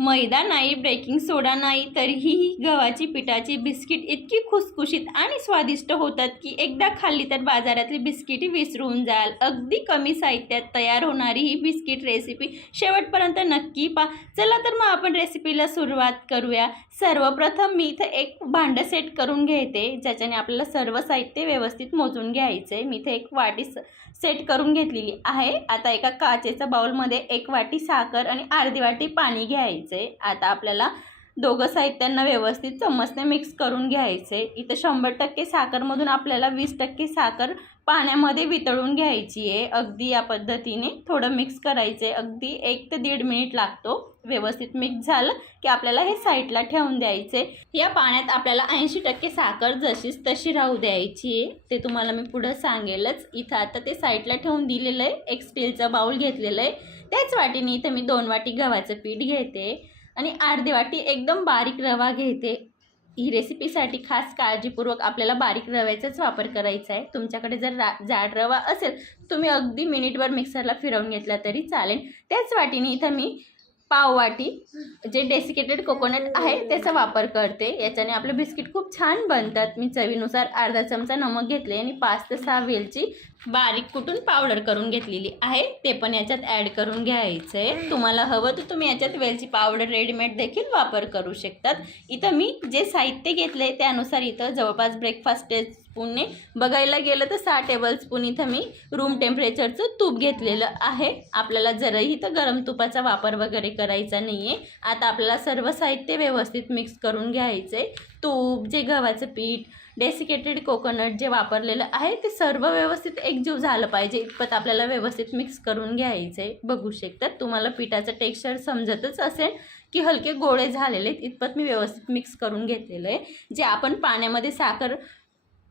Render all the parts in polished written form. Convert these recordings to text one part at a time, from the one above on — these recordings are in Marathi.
मैदा नाही, बेकिंग सोडा नाही, तरीही ही गव्हाची पिठाची बिस्किट इतकी खुसखुशीत आणि स्वादिष्ट होतात की एकदा खाल्ली तर बाजारातली बिस्किटी विसरून जाल। अगदी कमी साहित्यात तयार होणारी ही बिस्किट रेसिपी शेवटपर्यंत नक्की पहा। चला तर मग आपण रेसिपीला सुरुवात करूया। सर्वप्रथम मी इथं एक भांडं सेट करून घेते, ज्याच्याने आपल्याला सर्व साहित्य व्यवस्थित मोजून घ्यायचे। मी इथे एक वाटी सेट करून घेतलेली आहे। आता एका काचेच्या बाउलमध्ये 1 वाटी साखर आणि अर्धी वाटी पाणी घ्यायचे। आता आपल्याला दोघं साहित्यांना व्यवस्थित चम्मचने मिक्स करून घ्यायचे। इथं 100% साखरमधून आपल्याला 20% साखर पाण्यामध्ये वितळून घ्यायची आहे। अगदी या पद्धतीने थोडं मिक्स करायचे। अगदी 1 ते 1.5 मिनिट लागतो। व्यवस्थित मिक्स झालं की आपल्याला हे साईडला ठेवून द्यायचे। या पाण्यात आपल्याला 80% साखर जशीच तशी राहू द्यायची आहे। ते तुम्हाला मी पुढे सांगेलच। इथं आता ते साईडला ठेवून दिलेलं आहे। एक स्टीलचा बाउल घेतलेला आहे, त्याच वाटीने इथं मी 2 वाटी गव्हाचं पीठ घेते आणि अर्धी वाटी एकदम बारीक रवा घेते। ही रेसिपीसाठी खास काळजीपूर्वक आपल्याला बारीक रव्याचाच वापर करायचा आहे। तुमच्याकडे जर जाड रवा असेल तुम्ही अगदी मिनिटभर मिक्सरला फिरवून घेतला तरी चालेल। त्याच वाटीने इथं मी पाव वाटी जे डेसिकेटेड कोकोनट आहे त्याचा वापर करते। याच्याने आपले बिस्किट खूप छान बनतात। मी चवीनुसार अर्धा चमचा नमक घेतले आणि 5 ते 6 वेलची बारीक कुटून पावडर करून घेतलेली आहे, ते पण याच्यात ॲड करून घ्यायचं आहे। तुम्हाला हवं तर तुम्ही याच्यात वेलची पावडर रेडीमेड देखील वापर करू शकतात। इथं मी जे साहित्य घेतले त्यानुसार इथं जवळपास ब्रेकफास्ट स्पूनने बघायला गेलं तर 6 टेबलस्पून इथं मी रूम टेम्परेचरचं तूप घेतलेलं आहे। आपल्याला जरही इथं गरम तुपाचा वापर वगैरे करायचा नाही आहे। आता आपल्याला सर्व साहित्य व्यवस्थित मिक्स करून घ्यायचं आहे। तूप, जे गव्हाचं पीठ, डेसिकेटेड कोकोनट जे वापरलेलं आहे ते सर्व व्यवस्थित एकजीव झालं पाहिजे इतपत आपल्याला व्यवस्थित मिक्स करून घ्यायचं आहे। बघू शकतात तुम्हाला पिठाचं टेक्स्चर समजतच असेल की हलके गोळे झालेले आहेत। इतपत मी व्यवस्थित मिक्स करून घेतलेलं आहे। जे आपण पाण्यामध्ये साखर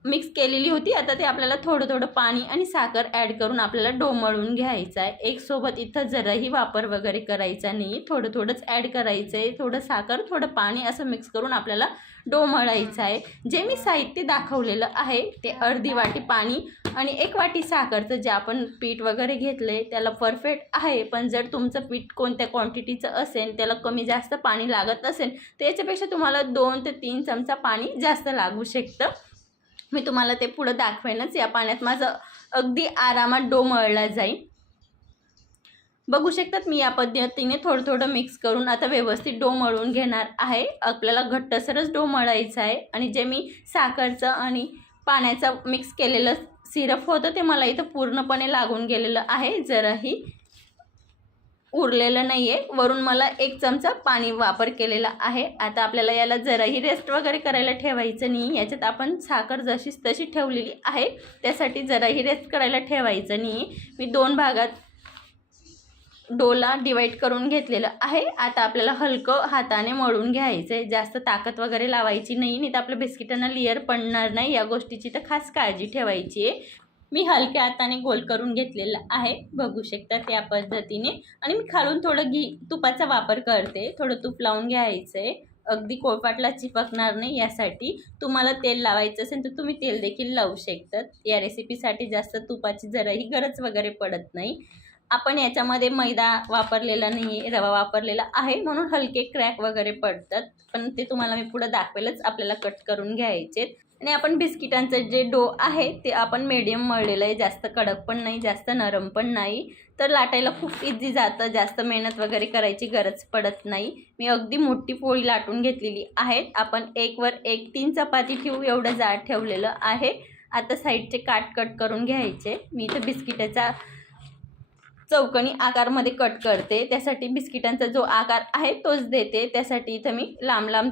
मिक्स केलेली होती, आता ते आपल्याला थोडं थोडं पाणी आणि साखर ॲड करून आपल्याला डो मळून घ्यायचा आहे। एक सोबत इथं जराही वापर वगैरे करायचा नाही, थोडं थोडंच ॲड करायचं आहे। थोडं साखर थोडं पाणी असं मिक्स करून आपल्याला डो मळायचा आहे। जे मी साहित्य दाखवलेलं आहे ते अर्धी वाटी पाणी आणि 1 वाटी साखरचं जे आपण पीठ वगैरे घेतलं आहे त्याला परफेक्ट आहे। पण जर तुमचं पीठ कोणत्या क्वांटिटीचं असेल, त्याला कमी जास्त पाणी लागत असेल तर याच्यापेक्षा तुम्हाला 2 ते 3 चमचा पाणी जास्त लागू शकतं। मी तुम्हाला ते पुढं दाखवेनच। या पाण्यात माझं अगदी आरामात डो मळला जाईल। बघू शकतात मी या पद्धतीने थोडं थोडं मिक्स करून आता व्यवस्थित डो मळून घेणार आहे। आपल्याला घट्टसरच डो मळायचा आहे आणि जे मी साखरचं आणि पाण्याचं मिक्स केलेलं सिरप होतं ते मला इथं पूर्णपणे लागून गेलेलं आहे, जराही उरलेलं नाही आहे। वरून मला 1 चमचा पाणी वापर केलेला आहे। आता आपल्याला याला जराही रेस्ट वगैरे करायला ठेवायचं नाही। याच्यात आपण साखर जशीच तशी ठेवलेली आहे, त्यासाठी जराही रेस्ट करायला ठेवायचं नाही। मी 2 भागात डोला डिवाइड करून घेतलेलं आहे। आता आपल्याला हलकं हाताने मळून घ्यायचं आहे, जास्त ताकद वगैरे लावायची नाही तर आपल्या बिस्किटांना लेअर पडणार नाही। या गोष्टीची तर खास काळजी ठेवायची आहे। मी हलक्या हाताने गोल करून घेतलेलं आहे, बघू शकतात या पद्धतीने। आणि मी खालून थोडं तुपाचा वापर करते, थोडं तूप लावून घ्यायचं आहे। अगदी पोळपाटला चिपकणार नाही यासाठी तुम्हाला तेल लावायचं असेल तर तुम्ही तेल देखील लावू शकतात। या रेसिपीसाठी जास्त तुपाची जराही गरज वगैरे पडत नाही। आपण याच्यामध्ये मैदा वापरलेला नाही आहे, रवा वापरलेला आहे, म्हणून हलके क्रॅक वगैरे पडतात, पण ते तुम्हाला मी पुढे दाखवेलच। आपल्याला कट करून घ्यायचे आणि आपण बिस्किटांचं जे डो आहे ते आपण मीडियम मळलेलं आहे, जास्त कडक पण नाही जास्त नरम पण नाही, तर लाटायला खूप इझी जातं। जास्त मेहनत वगैरे करायची गरज पडत नाही। मी अगदी मोठी पोळी लाटून घेतलेली आहे। आपण 1 वर 1 3 चपाती ठेवू एवढं जाड ठेवलेलं आहे। आता साईडचे काट कट करून घ्यायचे। मी इथं बिस्किटाचा चौकोनी आकारमध्ये कट करते, त्यासाठी बिस्किटांचा जो आकार आहे तोच देते। त्यासाठी इथं मी लांब लांब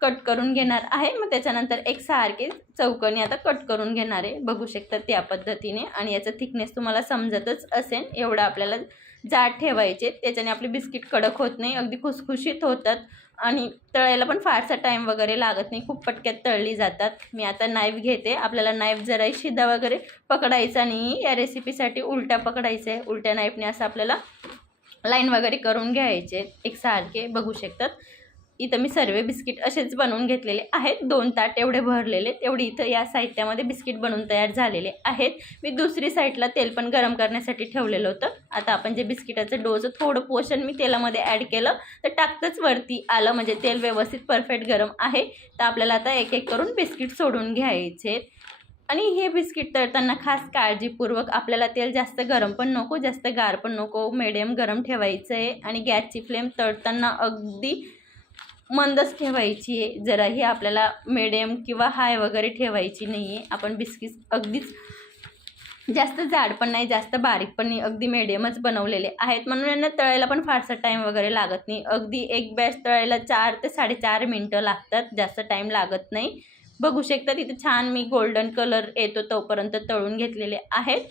कट करून घेणार आहे। मग त्याच्यानंतर एक सारखे चौकोनी आता कट करून घेणार आहे, बघू शकता त्या पद्धतीने। आणि याचा थिकनेस तुम्हाला समजतच असेल, एवढं आपल्याला जाड ठेवायचे, त्याच्याने आपले बिस्किट कडक होत नाही, अगदी खुसखुशीत होतात आणि तळायला पण फारसा टाईम वगैरे लागत नाही, खूप पटक्यात तळली जातात। मी आता नाईफ घेते। आपल्याला नाईफ जराही शिधा वगैरे पकडायचा नाही, या रेसिपीसाठी उलट्या पकडायचं आहे। उलट्या नाईफने असं आपल्याला लाईन वगैरे करून घ्यायचे एक सारखे, बघू शकतात। इथं मी सर्व बिस्किट असेच बनवून घेतलेले आहेत, 2 ताट एवढे भरलेले, तेवढी इथं या साहित्यामध्ये बिस्किट बनवून तयार झालेले आहेत. मी दुसरी साईडला तेल पण गरम करण्यासाठी ठेवलेलं होतं. आता आपण जे बिस्किटाचं डोचं थोडं पोर्शन मी तेलामध्ये ॲड केलं तर टाकतंच वरती आलं, म्हणजे तेल व्यवस्थित परफेक्ट गरम आहे. तर आपल्याला आता एक एक करून बिस्किट सोडून घ्यायचे. आणि हे बिस्किट तळताना खास काळजीपूर्वक आपल्याला तेल जास्त गरम पण नको, जास्त गार पण नको, मिडियम गरम ठेवायचं आहे. आणि गॅसची फ्लेम तळताना अगदी मंदच ठेवायची आहे, जराही आपल्याला मिडियम किंवा हाय वगैरे ठेवायची नाही आहे. आपण बिस्किट अगदीच जास्त जाड पण नाही, जास्त बारीक पण नाही, अगदी मिडियमच बनवलेले आहेत. म्हणून यांना तळायला पण फारसा टाईम वगैरे लागत नाही. अगदी एक बॅच तळायला 4 ते 4.5 मिनटं लागतात, जास्त टाईम लागत नाही. बघू शकता तिथे छान मी गोल्डन कलर येतो तोपर्यंत तळून घेतलेले आहेत.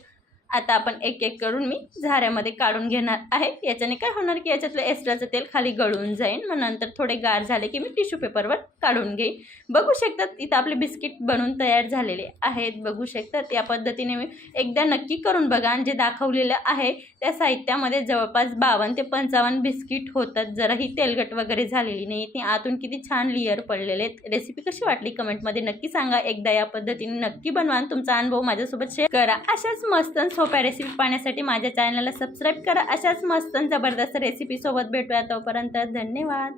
आता आपण एक एक करून मी झाऱ्यामध्ये काढून घेणार आहे. याच्याने काय होणार की याच्यातलं एक्स्ट्राचं तेल खाली गळून जाईल. मग नंतर थोडे गार झाले की मी टिश्यू पेपरवर काढून घेईन. बघू शकतात इथं आपले बिस्किट बनून तयार झालेले आहेत. बघू शकतात या पद्धतीने मी एकदा नक्की करून बघा. आणि जे दाखवलेलं आहे त्या साहित्यामध्ये जवळपास 52 ते 55 बिस्किट होतात. जराही तेलगट वगैरे झालेली नाही, ती आतून किती छान लेयर पडलेले आहेत. रेसिपी कशी वाटली कमेंटमध्ये नक्की सांगा. एकदा या पद्धतीने नक्की बनवा आणि तुमचा अनुभव माझ्यासोबत शेअर करा. अशाच मस्त सोप्या रेसिपी पाहण्यासाठी माझ्या चॅनलला सबस्क्राईब करा. अशाच मस्त जबरदस्त रेसिपी सोबत भेटूया. तोपर्यंत धन्यवाद.